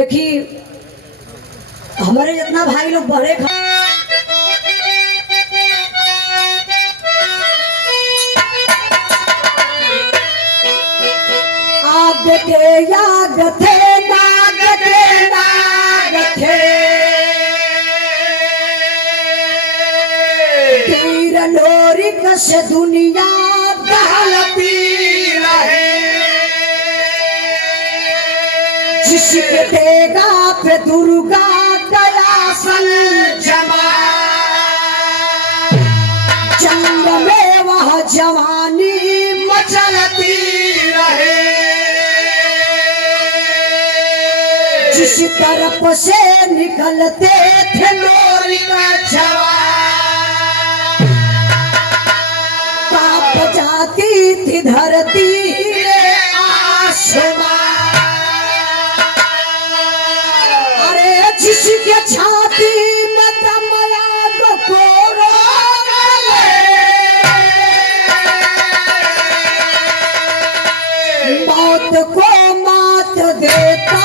देखिए हमारे जितना भाई लोग बड़े आग के याग थे नाग के नाग थे तीर लोरी कस दुनिया दहलती रहे जिसके देगा पे दुर्गा दयासन जमा जंग में वह जवानी मचलती रहे जिस तरफ से निकलते थे लोरी का जवान कांप जाती थी धरती आसमां जिसके छाती में दमयाग को मौत को मात देता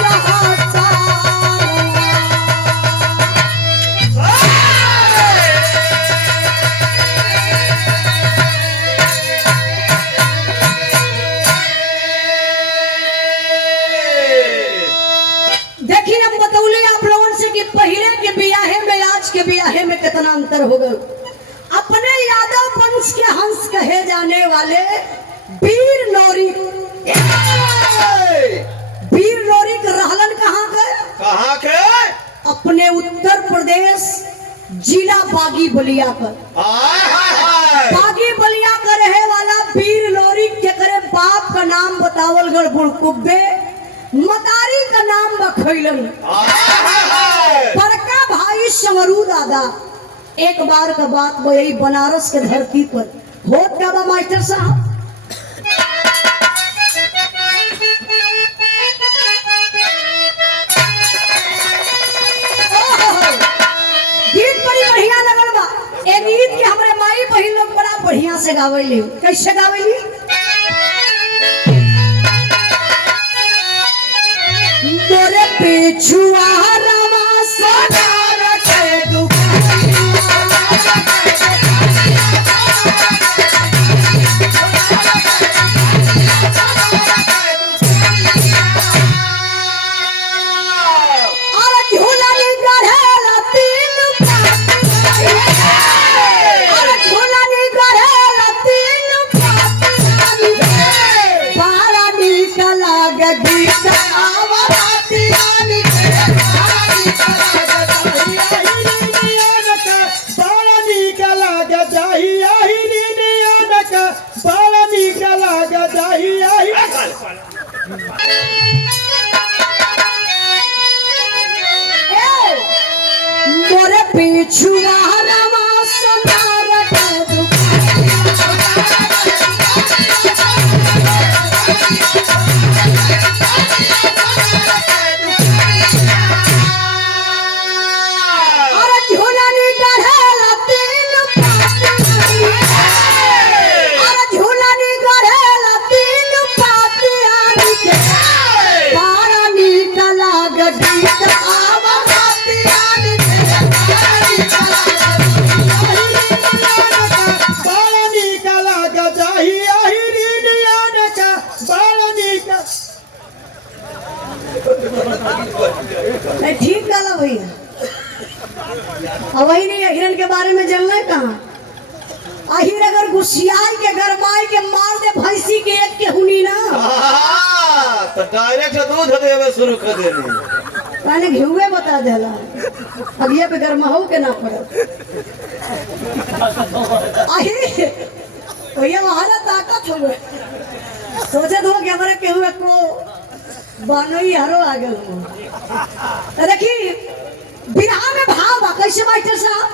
रहा पहले के बियाहे में आज के बियाहे में कितना अंतर हो गया। अपने यादव वंश के हंस कहे जाने वाले वीर लोरिक रहलन कहाँ के अपने उत्तर प्रदेश जिला बागी बलिया पर बागी बलिया का रहे वाला वीर लोरिक के करे बाप का नाम बतावल गढ़ बुड़कुब्बे मदारी का नाम बखैलन बड़का भाई समरू दादा। एक बार का बात वो यही बनारस के धरती पर होत क्या बा मास्टर साहब गीत बड़ी बढ़िया लगल बा। ए गीत के हमारे माई बहन लोग बड़ा बढ़िया से गावेली। कैसे गावेली? तोरे पिछुआ रवा सदार के मोरे पिछुआ रवा सदार के ठीक गाला भैया। वही नहीं हिरन के बारे में जानना है कहाँ आहिर अगर गुस्सियाई के गरमाई के मार दे भैंसी के एक के हुनी ना तो डायरेक्ट दूध देवे शुरू कर देनी कहने घिउए बता देला अगिया पे गरमाहो के ना पड़े आहिर भैया वहां ताकत हो गए सोचे तो कि हमारे केहू को बनई हरो आ गल देखी बिरहा में भाव बा कैसे मास्टर साहब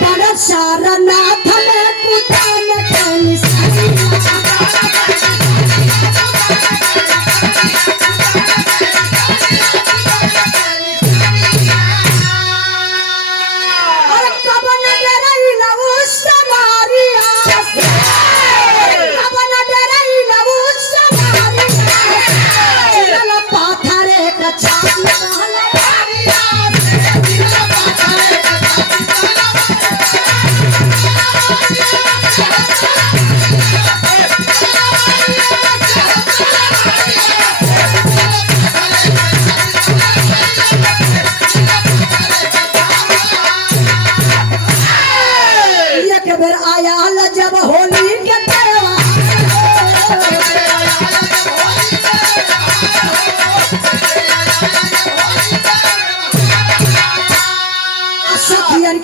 बड़ा सारा नाथ में कुतान के निशानी और कब न रही लव समारिया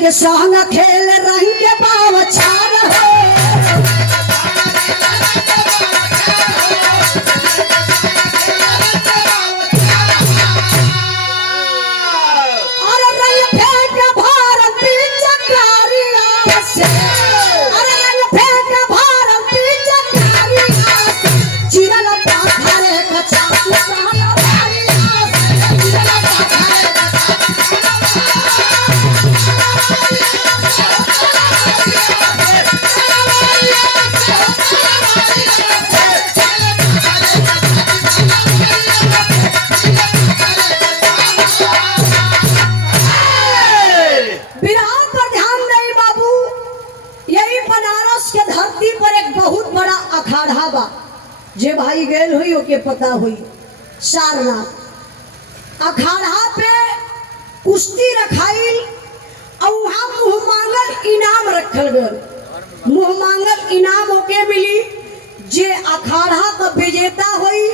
के संग खेल रही के बाव छान हो और रंग फेंक भारत चकारिया से अरे रंग फेंक भारत चकारिया से चिरल पाथरे कचा सुहाना चिरल पाथरे विराम पर ध्यान नहीं बाबू। यही बनारस के धरती पर एक बहुत बड़ा अखाड़ा बा जे भाई गेल हुई ओके पता हुई सारनाथ अखाड़ा पे कुश्ती रखाइल और वहाँ मुँह मांगल इनाम रखल गल। मुँह मांगल इनाम ओके मिली जे अखाड़ा का विजेता हुई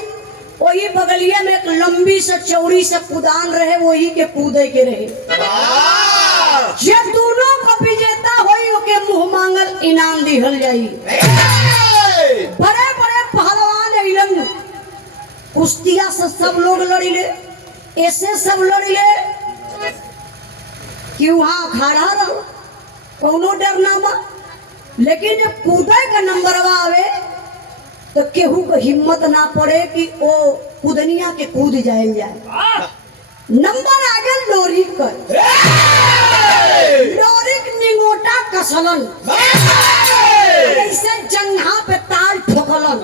वही बगलिया में एक लंबी से चौड़ी से कुदान रहे वही के कूदे के रहे। जे दोनों का विजेता होई ओके मुंह मांगल इनाम दिहल जाई। बड़े बड़े पहलवान अइलन कुश्तिया से सब लोग लड़िले ऐसे सब लड़िले कि वहाँ अखाड़ा रहो कोनो डर ना बा। लेकिन जब कूदे का नंबरवा आवे तो केहू को हिम्मत ना पड़े कि ओ कूदनिया के कूद जाए नंबर आ गया लोरिक कर लोरिक निगोटा कसलन ऐसे जंघा पे ताल ठोकलन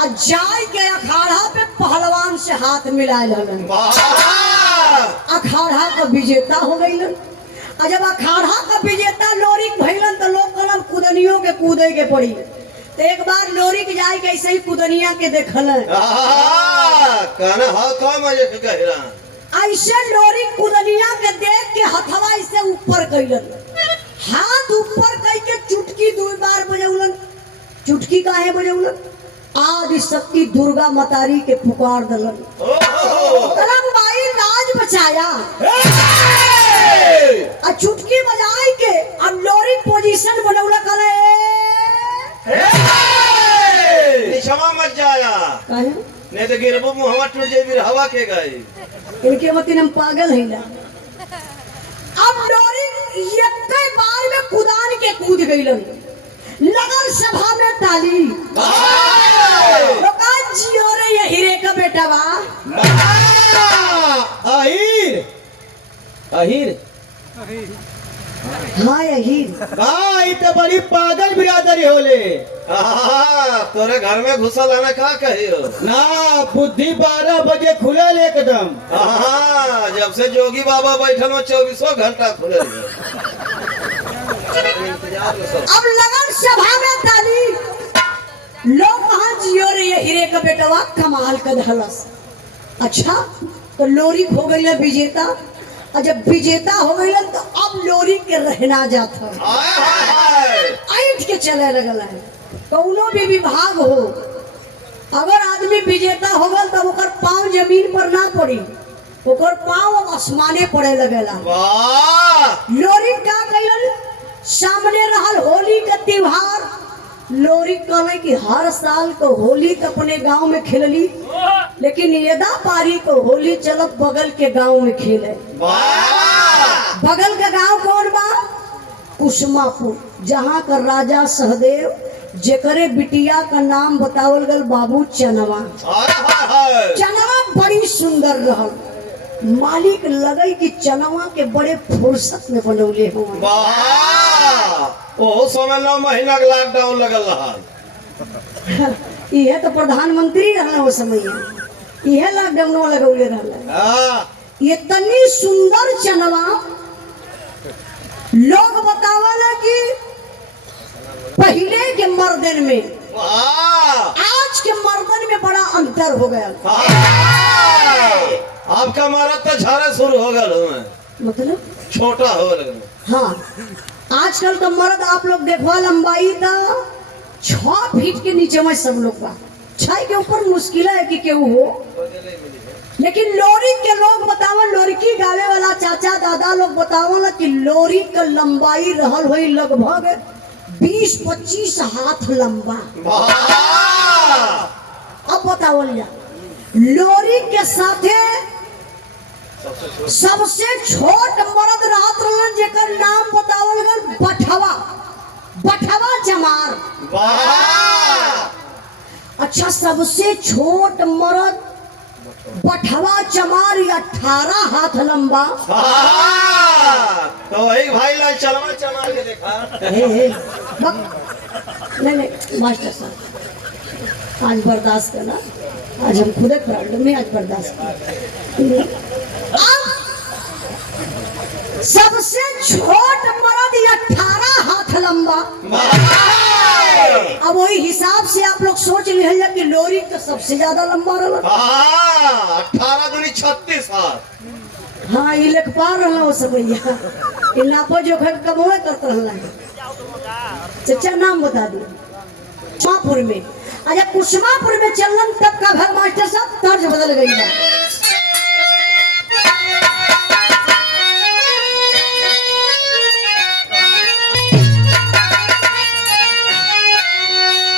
और जाय के अखाड़ा पे पहलवान से हाथ मिला लेलन। अखाड़ा का विजेता हो गईलन। और जब अखाड़ा का विजेता लोरिक भइलन तो लोग कहलन कूदनियों के कूदे के पड़ी। तो एक बार लोरिक जाय के ऐसे ही कूदनिया के देखल ऐसे लोरी कुदनिया के देख के हथवा ऐसे ऊपर कैलन हाथ ऊपर कई के चुटकी 2 बार बजौलन। चुटकी काहे बजौलन आदि शक्ति दुर्गा मतारी के पुकार दलन। कलम बाई लाज बचाया और चुटकी बजाई के अब लोरी पोजीशन बनौला कले क्षमा मत जाया काहे नहीं तो गिरबो मुहवा टूट जाई हवा के गई इनके मत हम पागल है ना। अब लोरी एक बार में कुदान के कूद गईलन। लगन सभा में ताली लोकान जियो रे ये हीरे का बेटा बा अहीर अहीर हाँ यही तो बड़ी पागल बिरादरी होले। तोरे घर में घुसल आना का कहियो ना बुद्धि 12 बजे खुले एकदम। जब से जोगी बाबा बैठल हो 24 घंटा खुले। अब लगन सभा में ताली लोग कहाँ जियो रे ये हीरे का बेटवा कमाल का धलस। अच्छा तो लोरी हो गई विजेता और जब विजेता हो गई तो अब लोरी के रहना जाता ऐठ के चले लगल है। कौनो भी विभाग हो अगर आदमी विजेता हो गल तब ओकर पाँव जमीन पर ना पड़ी ओकर पाँव आसमाने पड़े लगेला। लोरी का कइलन सामने रहल होली का त्योहार। लोरी कहले कि हर साल को होली के अपने गांव में खेलली लेकिन यदा पारी को होली चलत बगल के गांव में खेले। बगल का गांव कौन बा कुसुमापुर जहाँ का राजा सहदेव जेकरे बिटिया का नाम बतावल गल बाबू चनवा। चनवा बड़ी सुंदर रहल। मालिक लगे कि चनवा के बड़े फुर्सत में बनौले हो। ओ समय 9 महीना के लॉकडाउन लगल रहा। यह तो प्रधानमंत्री रहना वो समय यह लॉकडाउन लगौले रहला। ये तनी सुंदर चनवा लोग बतावला कि पहले के मर्दन में आज के मर्दन में बड़ा अंतर हो गया। आपका मर्द तो झाड़ा शुरू हो गया मतलब छोटा हो गया। हाँ आजकल का मर्द आप लोग देखवा लंबाई था 6 फीट के नीचे में सब लोग बा। 6 के ऊपर मुश्किल है कि केहू हो लेकिन लोरी के लोग बतावन, लोरिकी गावे वाला चाचा दादा लोग बतावन कि लोरी का लंबाई रहल हुई लगभग 20-25 हाथ लंबा। अब बतावल जा लोरी के साथे सबसे छोट मर्द रात रहलन जेकर नाम बतावल गल बठवा, बठवा चमार। अच्छा, सबसे छोट मर्द बठवा चमार 18 हाथ लंबा। तो वही भाई लाल चलवा चमार के देखा। नहीं मास्टर साहब आज बर्दाश्त करना, आज हम खुद प्रॉब्लम में आज बर्दाश्त करना। सबसे छोट मर्द 18 हाथ लंबा। अब वही हिसाब से आप लोग सोच लीजिए कि लोरी तो सबसे ज्यादा लंबा रहा। 18 दूनी 36 हाथ। हाँ, ये लिख पा रहा हो सब भैया, नापो जो कमोए करते रहना। चचा नाम बता दो। कुसमापुर में, अच्छा कुसमापुर में चलन तब का घर मास्टर साहब तर्ज बदल गई है।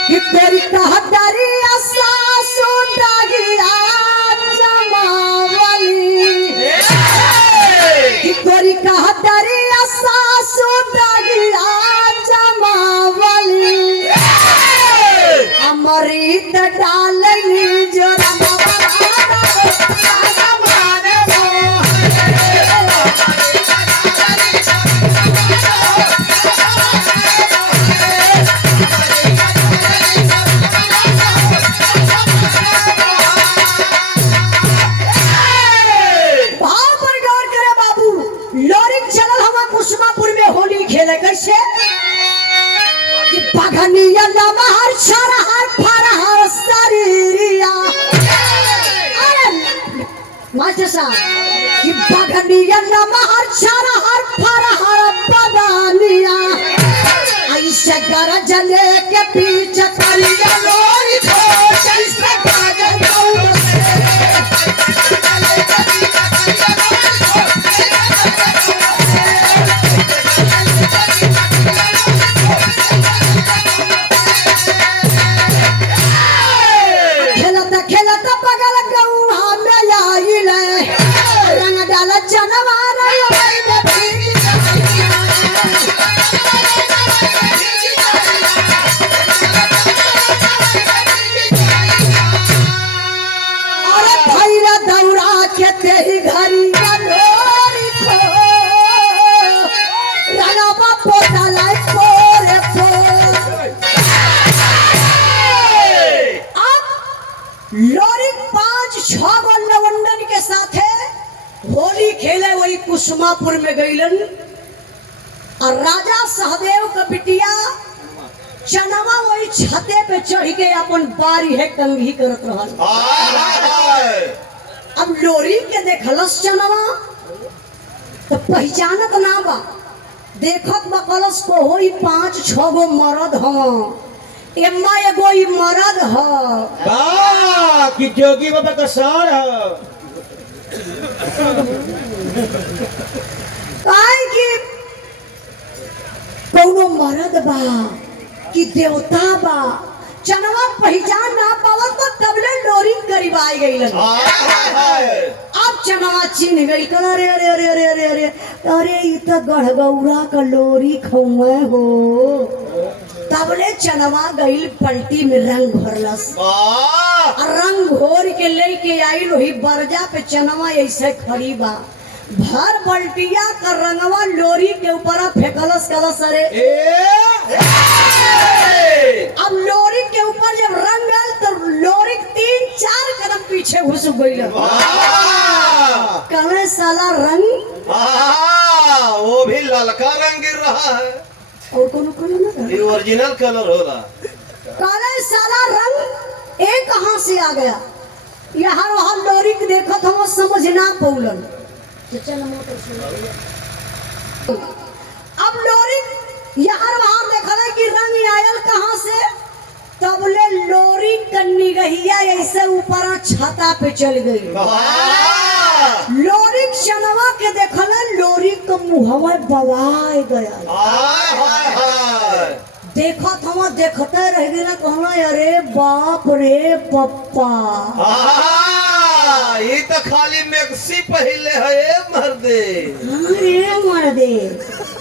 कि तेरी कहतरी सासु दागिया जमावली, कि तेरी कहतरी सासु दागिया जमावली, अमृत डालनी जो कैसे कि पगनिया लमहर छरहर फरहर शरीरिया। अरे मास्टर साहब कि पगनिया लमहर छरहर फरहर बदानिया, ऐसे गरजने के पीछे करिया लोरी को जैसे गाजर दौड़ कुसमापुर में गईलन और राजा सहदेव का बिटिया चनवा वही छते पे चढ़ के अपन बारी है कंघी करत रहल। अब लोरी के देखलस चनवा तो पहचानत ना बा, देखत बकलस को होई 5-6 गो मर्द हम, एम्मा एगो ई मर्द ह कि जोगी बाबा का सर है। कि कौनो मर्द बा कि देवता बा, चनवा पहचान ना पावत तो तबले लोरी करीब आई गई। अब चनवा चिन्ह गई, अरे अरे अरे अरे अरे अरे अरे ये तो गढ़गौरा का लोरी खौए हो। तबले चनवा गई पलटी में रंग भरलस, रंग घोर के लेके आई लोही बरजा पे चनवा ऐसे खड़ी बा, भर बल्टिया का रंगवा लोरी के ऊपर फेंकलस कलस। अरे अब लोरी के ऊपर जब रंग गल तो लोरी 3-4 कदम पीछे घुस गई। कहे साला रंग वो भी ललका रंग गिर रहा है और कोनो ना, ये ओरिजिनल कलर होला। कहे साला रंग एक कहां से आ गया, यहाँ वहां लोरी के देखत हम समझ ना पौलन। अब लोरी यहाँ वहां देखल कि रंग आयल कहां से, तबले लोरी कन्नी गहिया ऐसे ऊपर छाता पे चल गई। लोरी चनवा के देखल लोरी का मुहवा बवाए गया। देखत हम देखते रह गए कहना अरे बाप रे पप्पा ये तो खाली मैक्सी पहले है मर्दे। अरे मर्दे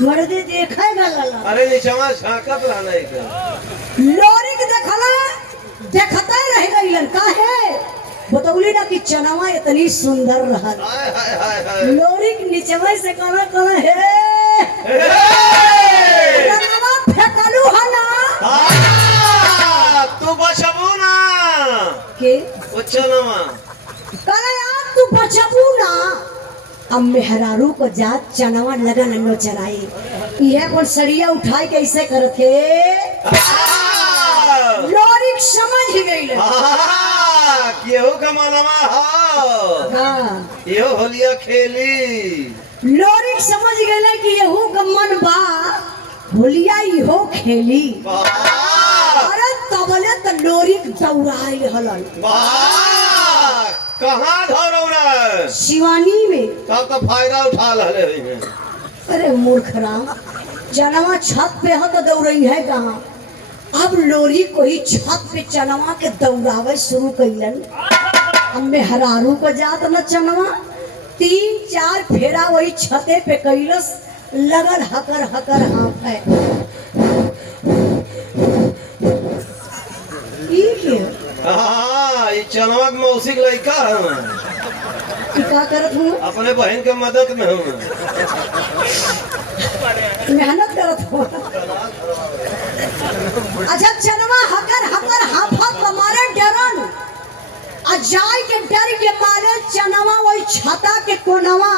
मर्दे देखेगा लला। अरे निचवा झांकत रहना है लोरी के देखला देखते रह गई काहे बतौली ना कि चनवा इतनी सुंदर रहल। हाय हाय हाय हाय लोरी के नीचवा से कहना कहना हे चनवा फेंकलू हना तू बचबू ना के वो चनवा कहना यार तू बचबू ना। अब मेहरारू को जात चनवा लगन नो चराई यह कौन सड़िया उठाई कैसे करथे लोरी समझ गई ले। केहू का मनवा हो यो होलिया खेली। लोरी समझ गए कि यहू का मन बा होलिया इहो खेली। अरे तबले तो लोरी दौड़ाई हलन कहाँ धरौरा शिवानी में। तब तो फायदा उठा लहले हैं। अरे मूर्ख राम चनवा छत पे हो तो दौड़ई है कहाँ। अब लोरी को ही छत पे चनवा के दौड़ावे शुरू कैलन। अब मेहरारू को जात न चनवा 3-4 फेरा वही छते पे कैलस लगल हकर हकर हाथ है। ये चनवा के मौसी के लड़का है क्या करत हूँ अपने बहन के मदद में हूँ मेहनत करत हूँ। अच्छा चनवा हकर हकर हाथ मारे डरन जाय के डर के मारे चनवा वही छता के कोनवा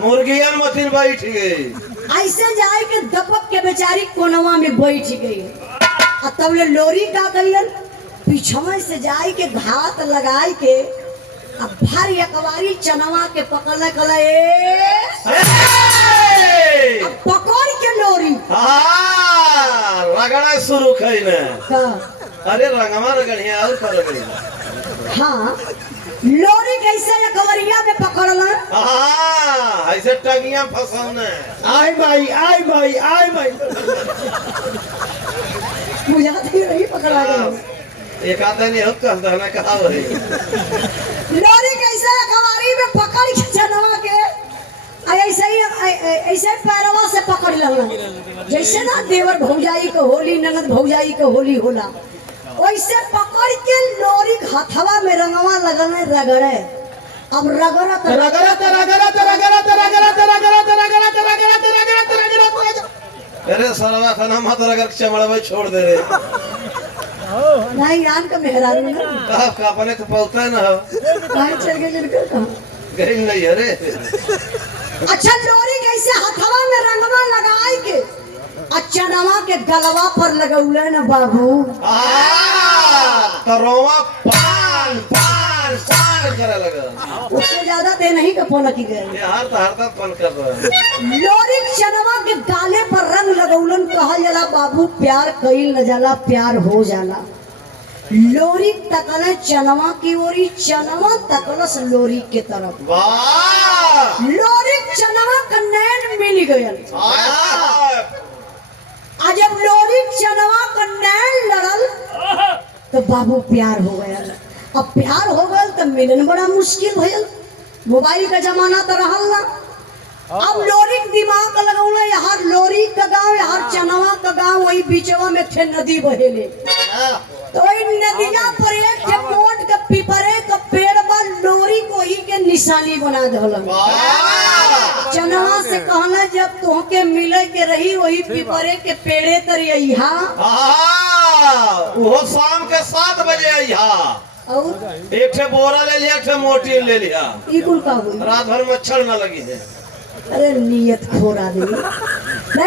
मुर्गियन मथिन बैठ गई। ऐसे जाए के दपक के बेचारी कोनवा में बैठ गई। तब ले लोरी का कैलन पीछवा से जाए के घात लगाई के अब भारी अकवारी चनवा के पकड़ पकड़ के लोरी रगड़ा शुरू कैले। हाँ अरे रंगवा रगड़िया और कर रगड़ी। हाँ लोरी कैसे अकवरिया में पकड़ला। ऐसे टगिया फंसौने आई भाई आई भाई आई भाई मुझे नहीं पकड़ा गया। एक आधा नहीं होता ना कहा वही लोरी कैसे अकवारी में पकड़ के चनवा के ऐसे पैरवा से पकड़ लगला जैसे ना देवर भौजाई को होली ननद भौजाई को होली होला वैसे पकड़ के लोरी हथवा में रंगवा लगने रगड़े। अब रगड़त रगड़त रगड़त रगड़त रगड़त रगड़त रगड़त रगड़त रगड़त अरे सरवा खाना मत रगड़ चमड़वा छोड़ दे रे। नहीं रान का मेहरारू ना का अपने तो पौता ना हो कहाँ चल गए लड़का कहाँ गई नहीं अरे। अच्छा लोरी कैसे हथवा में रंगवा लगाई के चनवा के गलवा पर लगौले न बाबू तरोवा पान पान पान करे लगा। उससे ज्यादा दे नहीं का पलक गए। ये हर तो पन कर रहा है। लोरी चनवा के गाले पर रंग लगौलन कहल जाला बाबू प्यार कईल न जाला प्यार हो जाला। लोरी तकल चनवा की ओरी चनवा तकलस लोरी के तरफ। वाह लोरी चनवा का नैन मिल गयल। आज जब लोरी चनवा का नैन लड़ल तो बाबू प्यार हो गया। अब प्यार हो गया तो मिलन बड़ा मुश्किल भयल। मोबाइल का जमाना तो रहल ना। अब लोरी दिमाग लगौले यहाँ लोरी का गांव यहाँ चनवा का गांव वही बीचवा में थे नदी बहेले। तो नदिया पर एक मोट का पीपरे का पेड़ पर लोरी को ही के निशानी बना दहलन। चनवा से कहना जब तुहके मिले के रही वही पीपरे के पेड़े तर यहाँ वो शाम के 7 बजे यहाँ और एक ठे बोरा ले लिया एक ठे मोटी ले लिया। इकुल का हुई रात भर मच्छर न लगी है। अरे नियत खोरा दे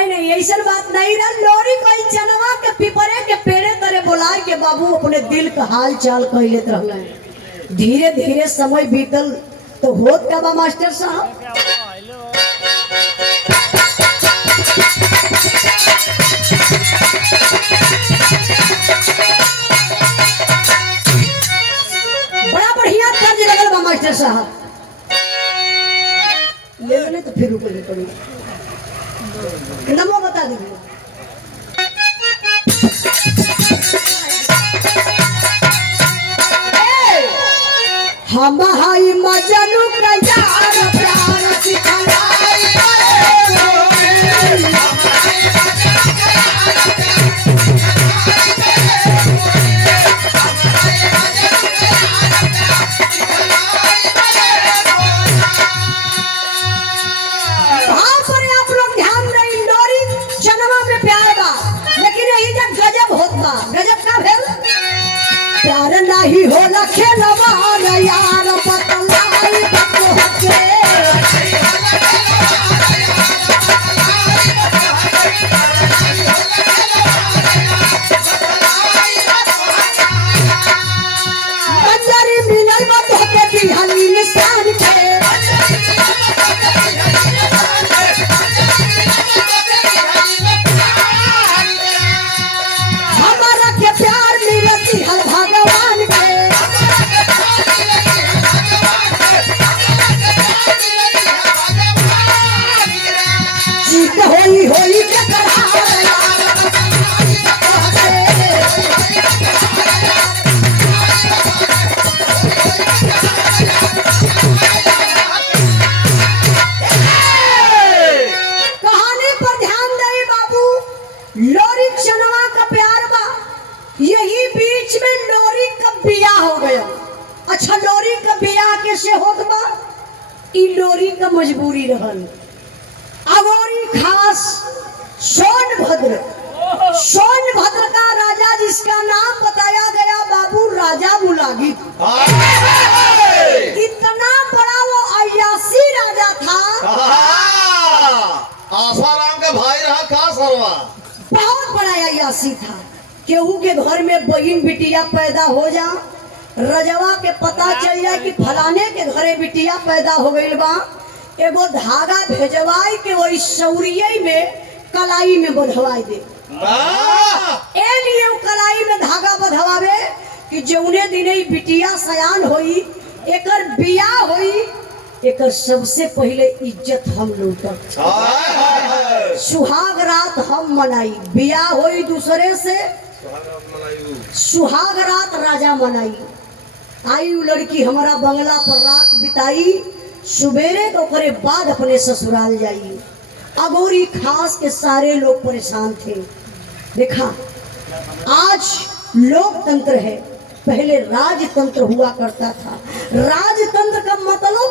नहीं ऐसा बात नहीं रहा। लोरी कोई चनवा के पीपरे के पेड़े तरे बुलाए के बाबू अपने दिल का हाल चाल कह लेते रहले। धीरे धीरे समय बीतल तो होत का बा मास्टर साहब साहब ले लेने तो फिर रुको पड़ी नमो बता दीजिए। हम हाई मजनू का यार प्यार सिखलाई गजब का भेल प्यार नहीं होला खेलवा यार पतलाई के मंजरी मिलल मत के दिहली निशान के होई के कहानी पर ध्यान दे बाबू। लोरी चनवा का प्यार बा, यही बीच में लोरी का बियाह हो गया। अच्छा लोरी का बियाह कैसे होत बा? ई लोरी का मजबूरी रहल। अगोरी खास सोनभद्र का राजा जिसका नाम बताया गया बाबू राजा बुलागित। इतना बड़ा वो अय्यासी राजा था। आसाराम का भाई रहा का सरवा। बहुत बड़ा अय्यासी था। केहू के घर में बहन बिटिया पैदा हो जा, रजवा के पता चल जाए कि फलाने के घरे बिटिया पैदा हो गई बा, एगो धागा भेजवाई के वही सौरिये में कलाई में बंधवाई दे। ए लिए कलाई में धागा बंधवावे कि जौने दिन बिटिया सयान होई, एकर बियाह होई, एकर सबसे पहले इज्जत हम लूटब, सुहाग रात हम मनाई। बियाह होई दूसरे से, सुहाग रात राजा मनाई। आई लड़की हमारा बंगला पर रात बिताई, सुबेरे तो करे बाद अपने ससुराल जाइए। अगोरी खास के सारे लोग परेशान थे। देखा आज लोकतंत्र है, पहले राजतंत्र हुआ करता था। राजतंत्र का मतलब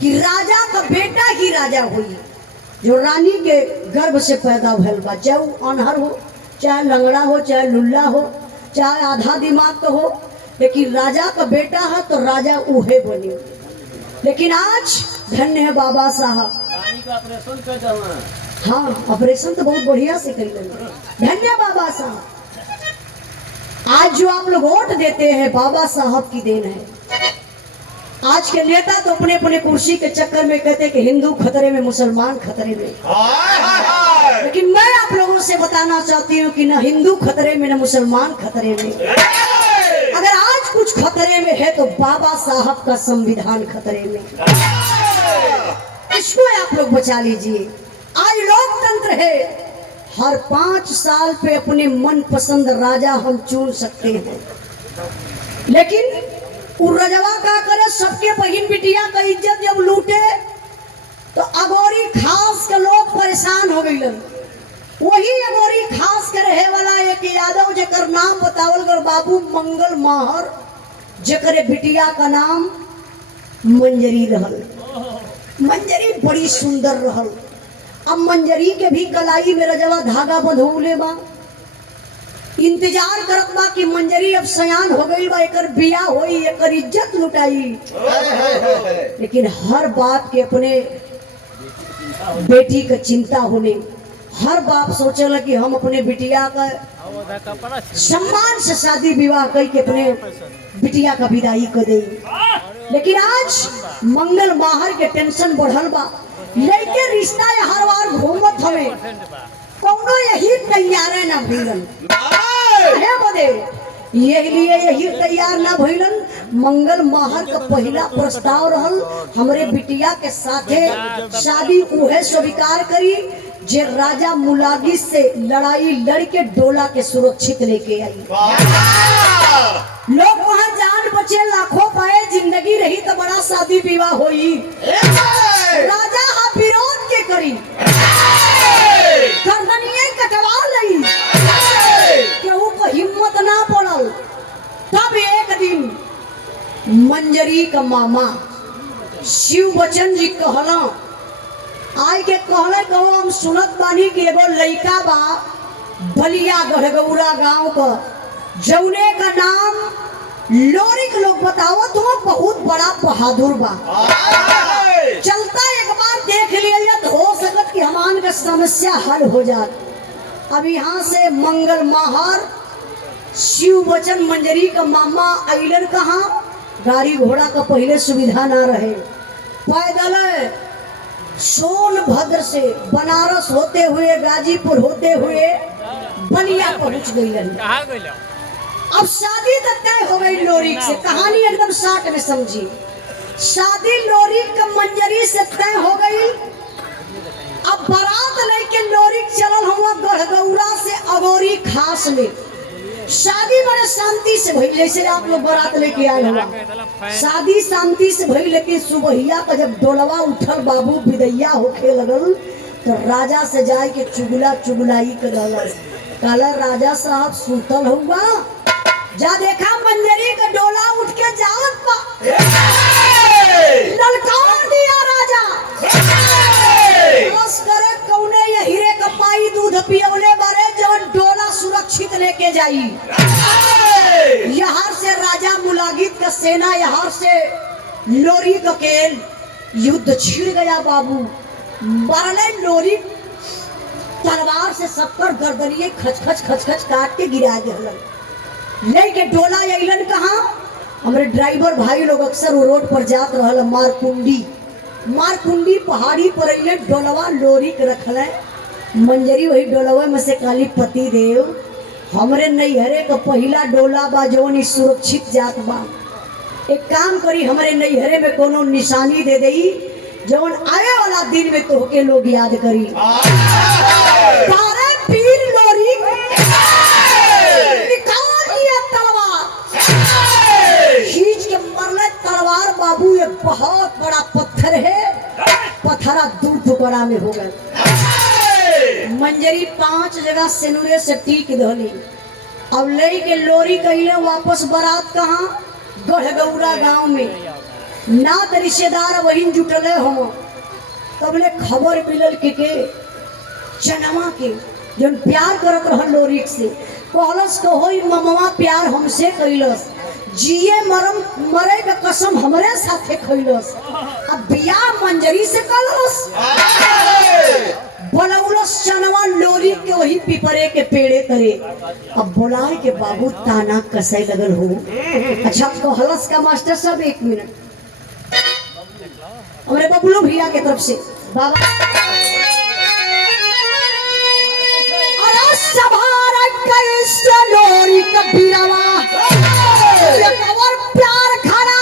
कि राजा का बेटा ही राजा हुई, जो रानी के गर्भ से पैदा भइल बा, चाहे वो अनहर हो, चाहे लंगड़ा हो, चाहे लुल्ला हो, चाहे आधा दिमाग तो हो, लेकिन राजा का बेटा है तो राजा उहे बने। लेकिन आज धन्य है बाबा साहब, हाँ ऑपरेशन तो बहुत बढ़िया से कर लेंगे। धन्य बाबा साहब, आज जो आप लोग वोट देते हैं बाबा साहब की देन है। आज के नेता तो अपने अपने कुर्सी के चक्कर में कहते हैं कि हिंदू खतरे में, मुसलमान खतरे में। लेकिन मैं आप लोगों से बताना चाहती हूँ कि न हिंदू खतरे में न मुसलमान खतरे में। अगर आज कुछ खतरे में है तो बाबा साहब का संविधान खतरे में। इसको आप लोग बचा लीजिए। आज लोकतंत्र है, हर 5 साल पे अपने मनपसंद राजा हम चुन सकते हैं। लेकिन रजवा का करे, सबके बहन बिटिया का इज्जत जब लूटे तो अगोरी खास के लोग परेशान हो गई। वही अगोरी खास के रहे वाला एक यादव जेकर नाम बतावल गल बाबू मंगल माहर, जेकरे बिटिया का नाम मंजरी रहल। मंजरी बड़ी सुंदर रहल। अब मंजरी के भी कलाई में रजवा धागा बंधौले बा, इंतजार करत बा कि मंजरी अब सयान हो गई बा, एकर बियाह होई, एकर इज्जत लुटाई। लेकिन हर बाप के अपने बेटी का चिंता होने, हर बाप सोचला कि हम अपने बिटिया का सम्मान से शादी विवाह करके अपने बिटिया का विदाई कर दे। लेकिन आज मंगल माहर के टेंशन बढ़ल बा, लेके रिश्ता हर बार घूमत हमें, कौनो यही तैयार ना भीलन है बदे यही लिए यही तैयार ना भइलन। मंगल माहर का पहला प्रस्ताव रहल हमरे बिटिया के साथे शादी उहे स्वीकार करी जे राजा मुलागी से लड़ाई लड़ के डोला के सुरक्षित लेके आई। लोग वहाँ जान बचे लाखों पाए, जिंदगी रही तो बड़ा शादी विवाह होई। राजा हा विरोध के करी, गर्दनिये कटवा लई, केहू को हिम्मत ना पड़ल। तब एक दिन मंजरी का मामा शिव बचन जी कहला, आय के कहले कहो हम सुनत बानी कि एगो लइका बा बलिया गढ़गौरा गांव का, जौने का नाम लोरिक लोग बताओ तो बहुत बड़ा बहादुर बा। चलता एक बार देख लिया तो हो सकत कि हमान का समस्या हल हो जाए। अब यहाँ से मंगल माहर शिव बचन मंजरी का मामा अइलन कहाँ, गाड़ी घोड़ा का पहले सुविधा ना रहे, पैदल सोनभद्र से बनारस होते हुए गाजीपुर होते हुए बलिया पहुंच गई। अब शादी तक तय हो गई लोरिक से, कहानी एकदम शार्ट में समझी। शादी लोरिक का मंजरी से तय हो गई। अब बारात लेके लोरिक चलल हुआ गढ़गौरा से अगोरी खास में। शादी बड़े शांति से भई, जैसे आप लोग बारात लेके आए हुआ, शादी शांति से भई। लेकिन सुबहिया का जब डोलवा उठल बाबू विदैया होके लगल तो राजा से जाए के चुगला चुगलाई कर कहला, राजा साहब सुतल हुआ, जा देखा मंजरी का डोला उठ के जावत पा, ललकार दिया राजा। बस करे कौने ये हीरे का पाई दूध पियवले बारे जवन डोला सुरक्षित लेके जाई। यहाँ से राजा मुलागित का सेना, यहाँ से लोरी का केल युद्ध छिड़ गया बाबू। मरले लोरी तलवार से सबकर गर्दनिये खच खच काट के गिरा दिया। लेके डोला अइलन कहाँ, हमारे ड्राइवर भाई लोग अक्सर वो रोड पर जात रहल मारकुंडी पहाड़ी पर अइले, डोलवा लोरी के रखले। मंजरी वही डोलवा में से काली पति देव हमरे नैहरे का पहला डोला बा जौन सुरक्षित जात बा। एक काम करी, हमरे नैहरे में कोनो निशानी दे दई जौन आए वाला दिन में तोहके लोग याद करी। तारे पीर लोरी निकाल लिया तलवार, खींच के मरले तलवार बाबू। एक बहुत बड़ा पत्थर है, पत्थरा दूर टुकड़ा में हो गया। मंजरी 5 जगह सिनुरे से टीक धली। अब ले के लोरी कहिले वापस बारात कहाँ, गढ़गौरा गांव में। नात रिश्तेदार वही जुटले हो, तबले खबर मिलल के चनमा के जन प्यार करत रह लोरिक से, कहलस कहो ममवा प्यार हमसे कैलस, जिए मरम मरे के कसम हमरे साथे खैलस। अब बियाह मंजरी से कलस, बोलौलस चनवा लोरी के वही पिपरे के पेड़े करे। अब बोलाए के बाबू ताना कसे लगल हो। अच्छा कहलस का मास्टर साहब 1 मिनट, हमारे बबलू भैया के तरफ से बाबा अरे सभारा कैसे लोरी कबीरवा ये कवर प्यार खड़ा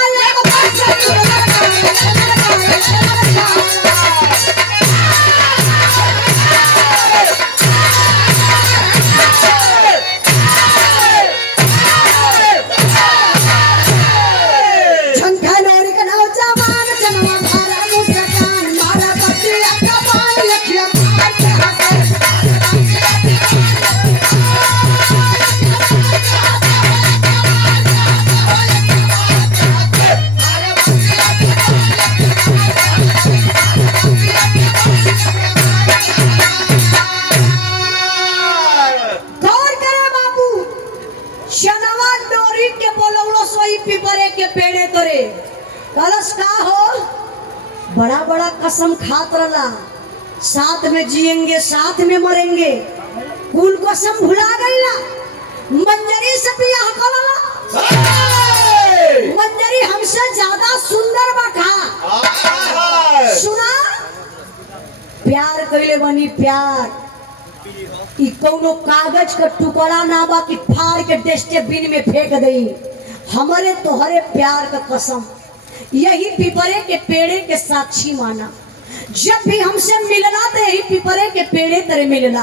कलश का हो, बड़ा बड़ा कसम खात रला, साथ में जिएंगे साथ में मरेंगे, कुल कसम भुला गईला। मंजरी से बियाह करला, मंजरी हमसे ज्यादा सुंदर बा। सुना प्यार कैले बनी प्यार, ई कोनो कागज का टुकड़ा ना बा कि फाड़ के डस्टबिन में फेंक दई। हमारे तोहरे प्यार का कसम यही पिपरे के पेड़े के साक्षी माना। जब भी हमसे मिलना तो यही पिपरे के पेड़े तेरे मिलना।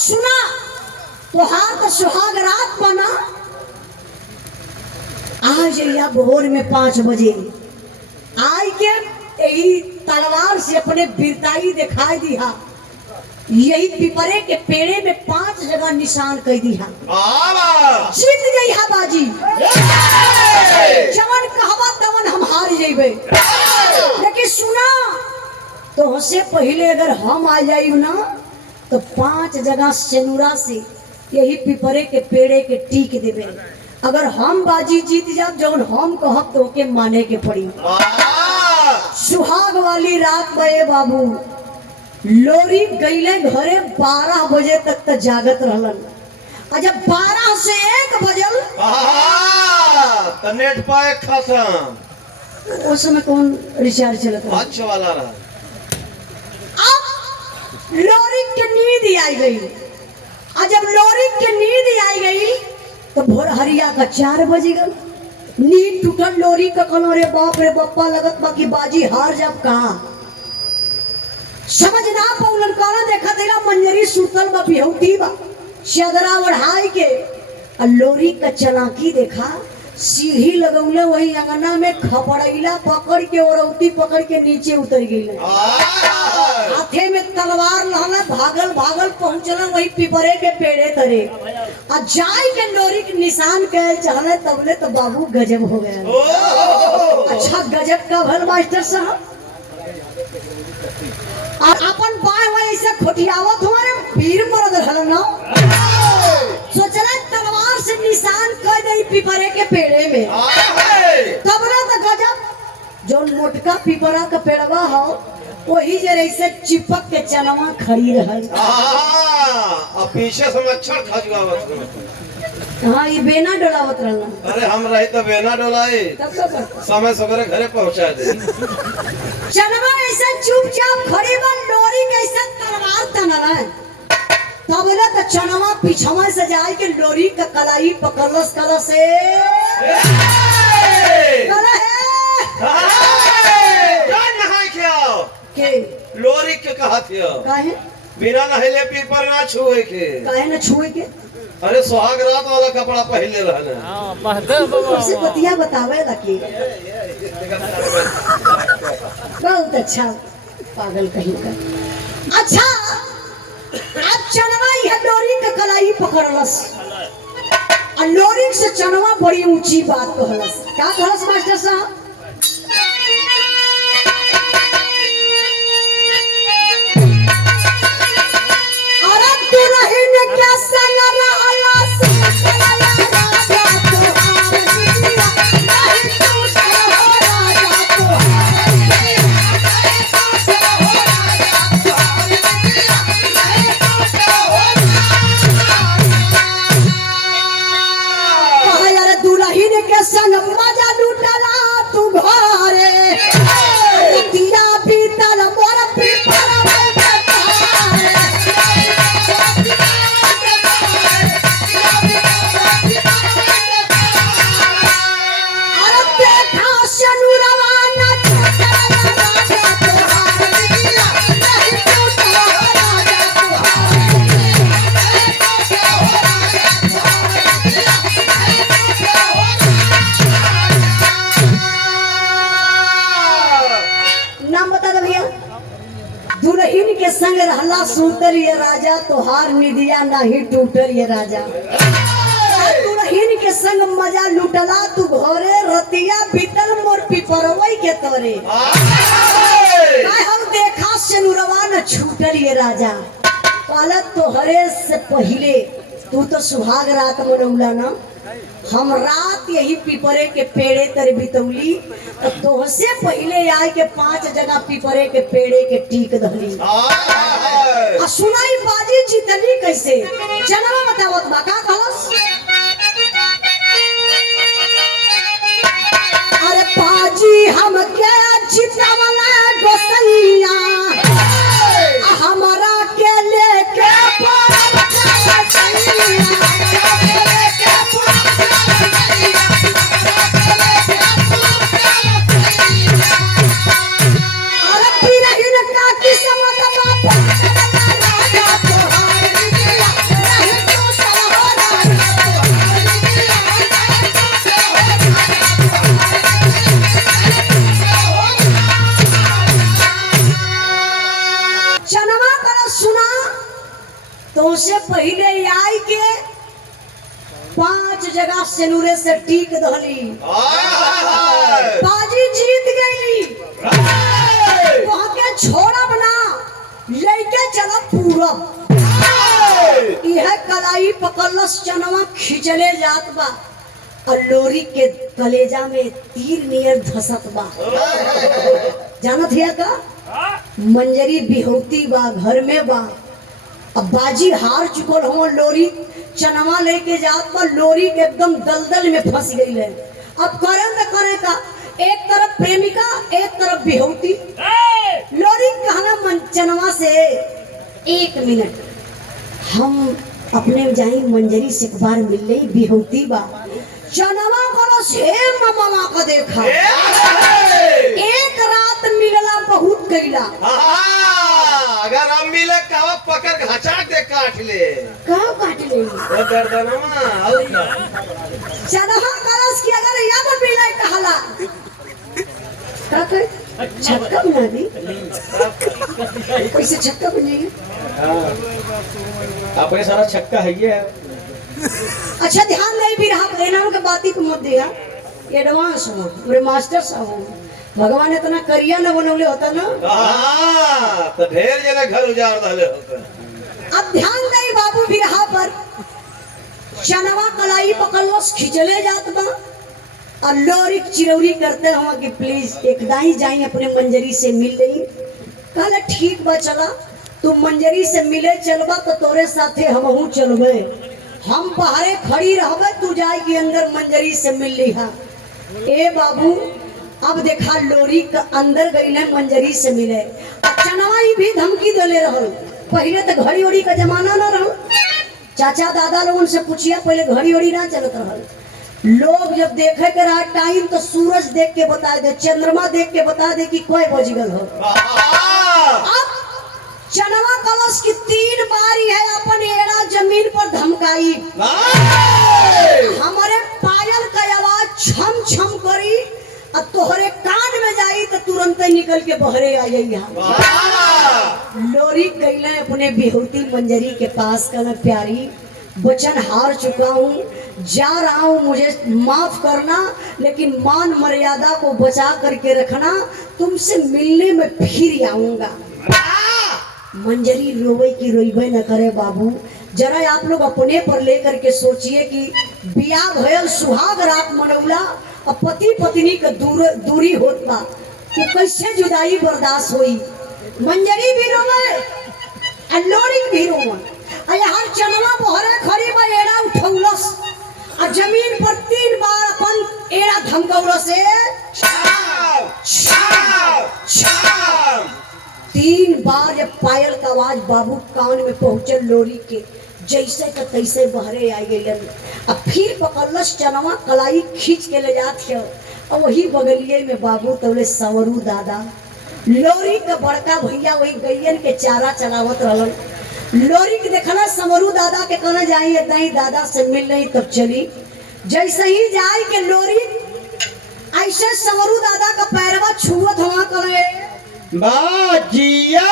सुना तोहार तो सुहाग रात बना। आज या भोर में 5 बजे आई के यही तलवार से अपने वीरताई दिखाई दिया। यही पिपरे के पेड़े में 5 जगह निशान कर दिया। जीत गई है बाजी। जवन कहवा तवन हम हार जेबे। लेकिन सुना तो उससे पहले अगर हम आ जाइब ना तो 5 जगह सेनुरा से यही पिपरे के पेड़े के टीक देवे। अगर हम बाजी जीत जाब जवन हम कहब तो के माने के पड़ी। सुहाग वाली रात बे बाबू लोरी गईले घरे 12 बजे तक तो जागत रहलन। और जब 12 से 1 बजल तो नेट पैक खत्म। उस समय कौन रिचार्ज चलता था? अच्छा वाला रहा। अब लोरी की नींद आई गई। और जब लोरी की नींद आई गई तो भोर हरिया का 4 बजे गल। नींद टूटल लोरी का कलो रे बाप रे बप्पा लगत बाकी बाजी हार जब कहा समझ ना पौलन काला देखा तेरा मंजरी सुतल बा बिहौती बा चदरा ओढ़ाई के। और लोरी का चलाकी देखा सीढ़ी लगौले वही अंगना में खपड़ैला पकड़ के औरौती पकड़ के नीचे उतर गई। हाथे में तलवार लहला भागल भागल पहुंचल वही पिपरे के पेड़े तरे। और जाई के लोरी के निशान के चहले तबले तो बाबू गजब हो गया। अच्छा गजब का भल मास्टर साहब। और अपन बाएं हुए ऐसे खोटियावत हुआ वीर मरद हलन ना सोचला तलवार से निशान कर दे पिपरे के पेड़े में। तबला तो गजब जो मोटका पिपरा का पेड़वा हो वही जरे ऐसे चिपक के चनवा खड़ी रहल। अब पीछे से मच्छर खजवावत। हाँ ये बेना डोलावत रहना। अरे हम रही तो बेना डोलाए समय सवेरे घरे पहुंचा दे। चनवा ऐसे चुपचाप खड़ी बन लोरी कैसे तलवार तनल है। तबले तो चनवा पीछवा से जाए के लोरी का कलाई पकड़लस कल से के लोरी के कहा थियो काहे बिना नहले पीपर ना छुए के। काहे न छुए के? अरे सुहाग रात वाला कपड़ा पहले रहने। सबसे बतिया बतावे लकी बहुत अच्छा पागल कहीं का। अच्छा अब चनवा यह लोरी का कलाई पकड़लस और लोरी से चनवा बड़ी ऊंची बात कहलस। क्या कहलस मास्टर साहब? अरे दुल्हन क्या संग रहला संग मजा लूटला तू घरे दिया बीतल मोर पीपर अरे देखा सनुरवा ना दुल्हन के संग रहला सुतल ये राजा तोहार निदिया नहीं टूटल ये राजा। दुल्हन के संग मजा लूटला तू घरे रतिया बीतल मोर पिपरवई के तोरे हम देखा सेनुरवा न छूटल ये राजा। पाला तोहरे से पहले तू तो सुहाग रात मनौला ना हम रात यही पिपरे के पेड़े तर बितौली तो तोहसे पहले आए के 5 जगह पिपरे के पेड़े के टीक धली। सुनाई बाजी जीतली कैसे चलवा बतावत बा का कहलस? अरे बाजी हम क्या जीतवला गोसैया हमरा के ले उससे पहले आई के 5 जगह सिनुरे से टीक दहली, बाजी जीत गई। वहां के छोड़ब ना, लेके चला पूरब। यह कलाई पकड़लस, चनवा खिंचले जात बा और लोरी के कलेजा में तीर नियर धसत बा। जानत है का मंजरी बिहौती बा, घर में बा। अब बाजी हार चुकल हो, लोरी चनवा लेके जात बा, लोरी के एकदम दलदल में फंस गई है। अब करे न करे का, एक तरफ प्रेमिका एक तरफ बिहौती। लोरी कहना चनवा से 1 मिनट हम अपने जाई मंजरी से एक बार मिल रही, बिहौती बा। चनवा को से मामा का देखा, एक रात मिलला बहुत कैला। अगर हम मिले कावा पकड़ के हचाक दे काट ले। कहाँ काट ले? वो गर्दनमा चनवा कलश की अगर यहाँ मिले कहला का कर छक्का बना दी। कैसे छक्का बनेगी? अपने सारा छक्का है ये। अच्छा ध्यान नहीं भी रहा, इनाम के बाती को मत दिया। एडवांस हो मेरे मास्टर साहब हो, भगवान इतना करिया न बनौले होता ना। तो ढेर जना घर उजाड़ दले होता। अब ध्यान नहीं बाबू भी रहा पर चनवा कलाई पकड़लस, खिंचले जात बा और लोरी चिरौरी करते हुआ कि प्लीज एक दाई जाई अपने मंजरी से मिल रही। कहले ठीक बा, चला तू मंजरी से मिले चलबा तो तोरे साथे हमहू चलबे। हम बाहरे खड़ी रहबे, तू जाई के अंदर मंजरी से मिल लिहा। ए बाबू अब देखा लोरी का अंदर गई मंजरी से मिले। चनवा भी धमकी दले रहल। पहले तो घड़ी उड़ी का जमाना ना रहल। चाचा दादा लोगन से पूछिया, पहले घड़ी उड़ी ना चलत रहल। लोग जब देखे के रहा टाइम तो सूरज देख के बता दे, चंद्रमा देख के बता दे कि कोई बज गल हो। अब चनवा कलश की 3 बारी है अपन एड़ा जमीन पर धमकाई। हमारे पायल का आवाज छम छम करी और तोहरे कान में जाई तो तुरंत ही निकल के बहरे आ जाई। लोरी कैले अपने बिहौती मंजरी के पास, कहना प्यारी वचन हार चुका हूँ, जा रहा हूँ, मुझे माफ करना, लेकिन मान मर्यादा को बचा करके रखना, तुमसे मिलने में फिर आऊंगा। मंजरी रोवे की रोइबे न करे बाबू। जरा आप लोग अपने पर लेकर के सोचिए कि बियाह भयल सुहाग रात मनौला और पति पत्नी का दूरी होत बा, तो कैसे जुदाई बर्दाश्त होई। मंजरी भी रोवे और लोरी भी रोवे। हर चनवा बहरे खड़ी बा, एड़ा उठौलस और जमीन पर 3 बार अपन एड़ा धमकौलस। 3 बार जब पायल का आवाज बाबू कान में पहुंचे लोरी के, जैसे का तैसे बहरे आ गई। अब फिर पकड़लस चनवा, कलाई खींच के ले जात है और वही बगलिए में बाबू तौले सवरू दादा लोरी का बड़का भैया वही गैयन के चारा चलावत रहलन। लोरी के देखना समरू दादा के कहना जाई नहीं, दादा से मिल नहीं तब चली। जैसे ही जाए के लोरी ऐसे समरू दादा का पैरवा छुअत हुआ करे बाजिया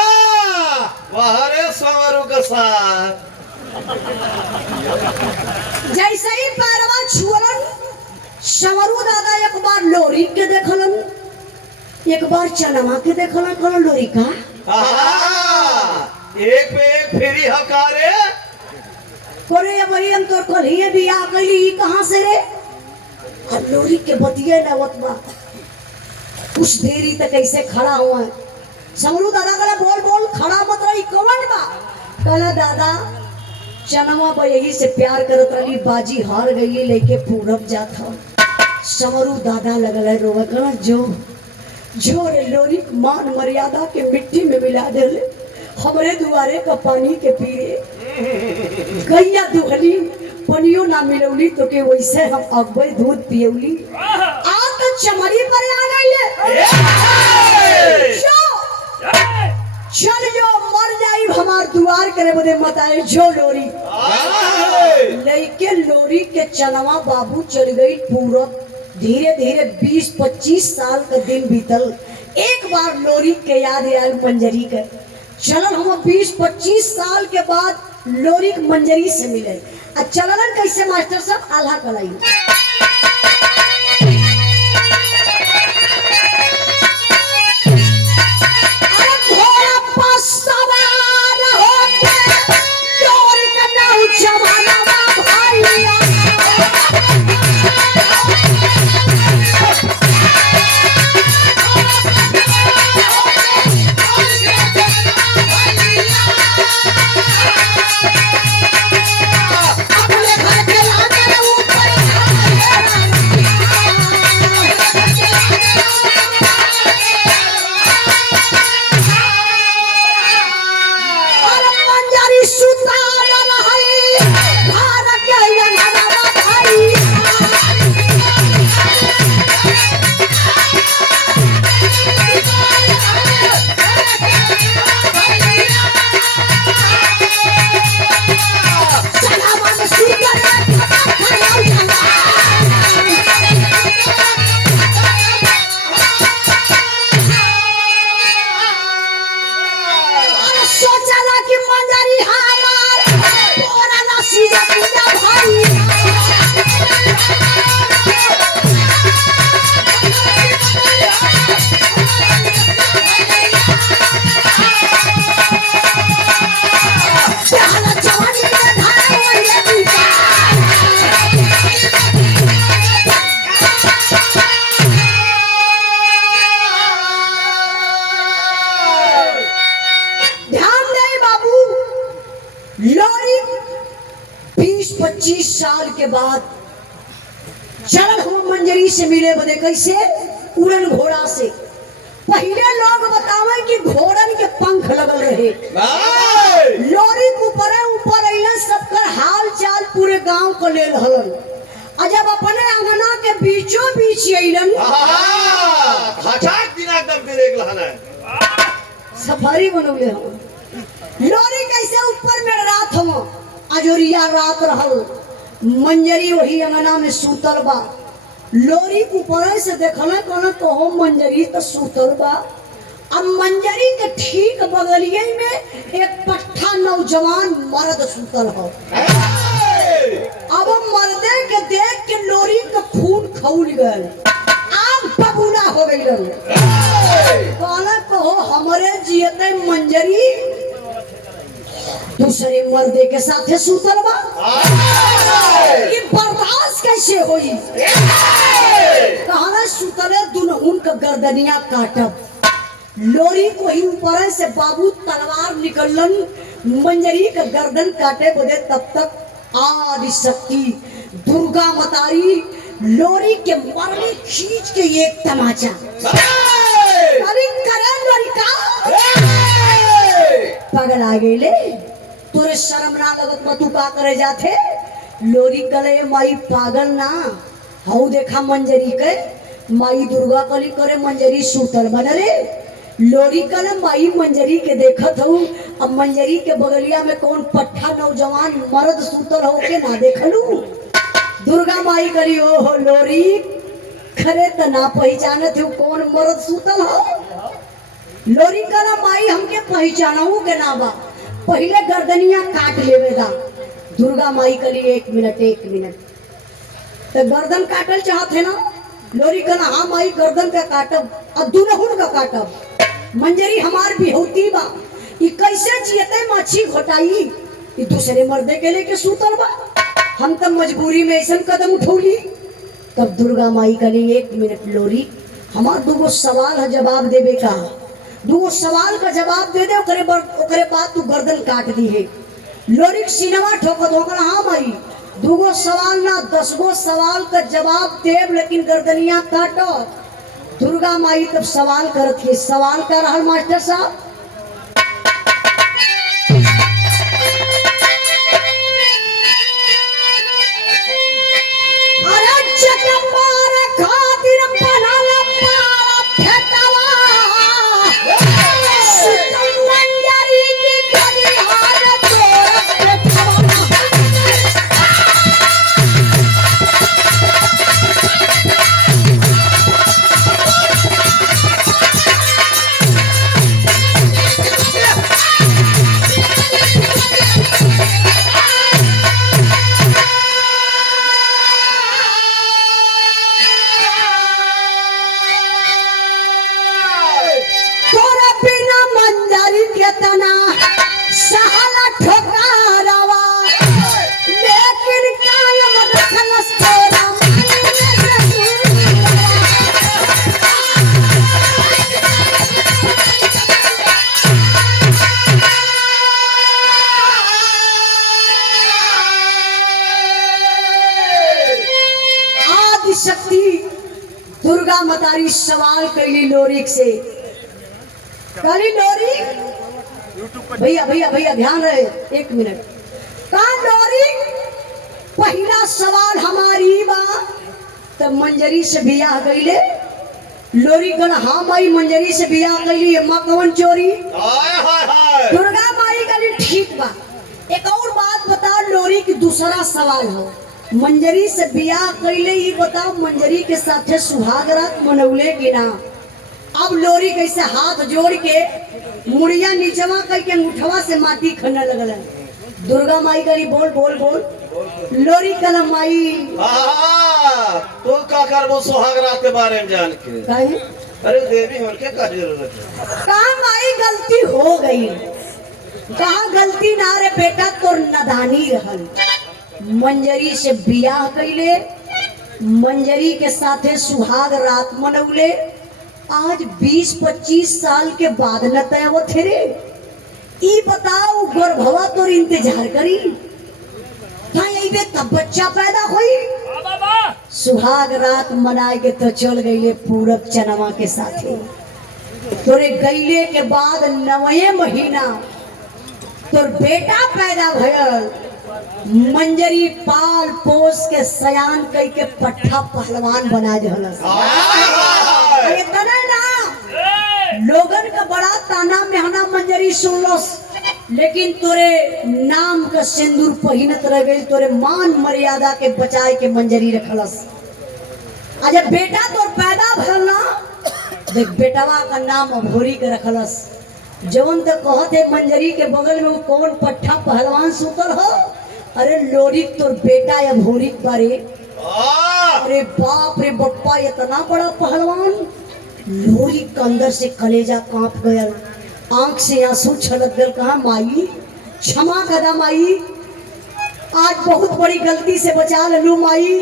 बाहरे समरू का साथ। जैसे ही पैरवा छुअलन, समरू दादा एक बार लोरी के देखलन, एक बार चनवा के देखलन। कहलन लोरी का एक पे एक फेरी हकारे करे वही हम तो कल ही भी आ गई, कहां से रे? और लोरी के बतिये ना वतबा कुछ देरी तक कैसे खड़ा हुआ है। समरू दादा कहला बोल बोल, खड़ा मत रही, कौन बा? कहला दादा चनवा बा यही से प्यार करत रही, बाजी हार गई लेके पूरब जात हो। समरू दादा लगल है रोवे, कहला जो रे लोरी मान मर्यादा के मिट्टी में मिला दे, हमरे दुआरे का पानी के पिए गैया दुहली पनियो ना मिलौली तो के वैसे हम अब्बे दूध पियौली। आज तो चमड़ी पर आ गई चल जो मर जाई हमार दुआर करे बदे मत आए जो लोरी। लेके लोरी के चनवा बाबू चल गई पूरब। धीरे धीरे 20-25 साल का दिन बीतल। एक बार लोरी के याद आयल मंजरी के। चलन हम 20-25 साल के बाद लोरिक मंजरी से मिले। चलन कैसे मास्टर साहब आल्हा कलाई। लोरिक 20-25 साल के बाद चलन हम मंजरी से मिले बदे कैसे उड़न घोड़ा से। पहले लोग बतावे कि घोड़न के पंख लगल रहे। लोरिक ऊपर अइलन सबकर हाल चाल पूरे गांव को ले रहलन। जब अपने अंगना के बीचों बीच अइलन सफारी बनौले हम। लोरी कैसे ऊपर में रात हम अजोरिया रात रहल मंजरी वही अंगना में सूतल बा। लोरी ऊपर से देखल तो हम मंजरी तो सूतल बा। अब मंजरी के ठीक बगलिए में एक पट्ठा नौजवान मर्द सूतल हो। अब मर्दे के देख के लोरी का खून खौल गए, आग बबूला हो गई। कहला कहो हमारे जियते मंजरी दूसरे मर्दे के साथ सूतल बा। ये बर्दाश्त कैसे होई? कहला सूतले दुनहुन का गर्दनिया काटब। लोरी को ही ऊपर से बाबू तलवार निकलन मंजरी का गर्दन काटे बदे। तब तक आदि शक्ति दुर्गा मतारी लोरी के मरने खींच के एक तमाचा पागल आ गए ले। तोरे शर्म ना लगत मतू का करे जाते। लोरी कले माई पागल ना हऊ देखा मंजरी के माई दुर्गा कली करे मंजरी सूतल बनले। लोरी कल माई मंजरी के देखत हूँ। अब मंजरी के बगलिया में कौन पट्ठा नौजवान मर्द सूतल हो के ना देखलू। दुर्गा माई करी ओ हो लोरी खरे त ना पहचानत हो कौन मर्द सूतल हो। लोरी कल माई हमके पहचानू के ना बा, पहले गर्दनिया काट लेवेगा। दुर्गा माई कली एक मिनट तो गर्दन काटल चाहते ना। लोरी कला हाँ माई गर्दन का काटब और दुनहुन का काटब। मंजरी हमार बिहौती बा, ये कैसे जियते माछी घोटाई। ये दूसरे मर्दे के लेके सूतल बा। हम तब मजबूरी में ऐसा कदम उठौली। तब दुर्गा माई कली एक मिनट लोरी हमार दूगो सवाल है जवाब देवे का। दूगो सवाल का जवाब दे दे ओकरे बाद तू गर्दन काट दी है। लोरी सीनवा ठोकत होकर हाँ माई दूगो सवाल ना 10 गो सवाल का जवाब देव लेकिन गर्दनिया काटो। दुर्गा माई तब सवाल करत है। सवाल कर रहा मास्टर साहब। अरे चकमार खातिर बनाला पारा फेटवा सुतम मंजरी की गलिहार तोरा फेटवा। दुर्गा मतारी सवाल कैली लोरिक से, कहली लोरिक भैया भैया भैया ध्यान रहे, एक मिनट। का लोरिक पहला सवाल हमारी बा तो मंजरी से बियाह गईले। लोरी कल हाँ माई मंजरी से बियाह कैली, अम्मा कवन चोरी। दुर्गा माई कहली ठीक बा। एक और बात बता, लोरी की दूसरा सवाल हो, मंजरी से बियाह कैले, ये बताओ मंजरी के साथे सुहाग रात मनौले कि ना। अब लोरी कैसे हाथ जोड़ के मुड़िया नीचवा करके अंगूठवा से माटी खनने लगल। दुर्गा माई करी बोल बोल बोल। लोरी कल माई तो का करबो सुहाग रात के बारे में जान के। कहे अरे देवी होके का जरूरत है। कहाँ माई गलती हो गई, कहाँ गलती ना रे बेटा, तोर नदानी रहल। मंजरी से बियाह कैले, मंजरी के साथे सुहाग रात मनौले। आज 20-25 साल के बाद न तय वो थे रे। ई बताओ गर्भवा तोर इंतजार करी तब बच्चा पैदा हुई। सुहाग रात मनाए के तो चल गईले पूरब चनवा के साथे। तोरे गईले के बाद 9वें महीना तोर बेटा पैदा भयल। मंजरी पाल पोस के सयान कई के पट्ठा पहलवान बना दिलस। इतना ना लोगन का बड़ा ताना मेहना मंजरी सुनलस, लेकिन तोरे नाम का सिंदूर पहिनत रह गई, तोरे मान मर्यादा के बचाए के मंजरी रखलस। आज बेटा तोर पैदा भयल ना, देख बेटवा का नाम अभोरी के रखलस। जवन तो कहते मंजरी के बगल में वो कौन पट्ठा पहलवान सुतल हो, अरे लोरिक तोर बेटा अभोरी बारे। अरे बाप रे बप्पा, इतना बड़ा पहलवान। लोरिक के अंदर से कलेजा कांप गया, आंख से आंसू छलक गल। कहा माई क्षमा कदा माई, आज बहुत बड़ी गलती से बचा लू माई।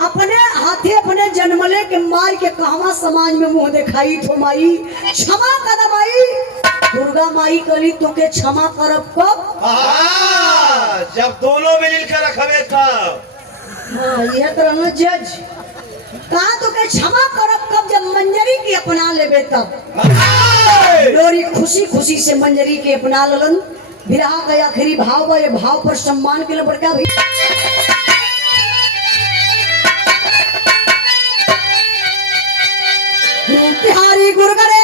अपने हाथे अपने जन्मले के मार के कहवा समाज में मुंह दिखाई तो माई, क्षमा कदा माई। दुर्गा माई कली तो के क्षमा करब कब, जब दोनों मिल कर रखबे तब। हाँ यह तरह जज कहा तो के क्षमा करब कब, जब मंजरी की अपना लेबे तब। लोरी खुशी खुशी से मंजरी के अपना ललन। विरहा का आखिरी भाव बा, ये भाव पर सम्मान के लिए बड़का भी बिहारी गुरगरे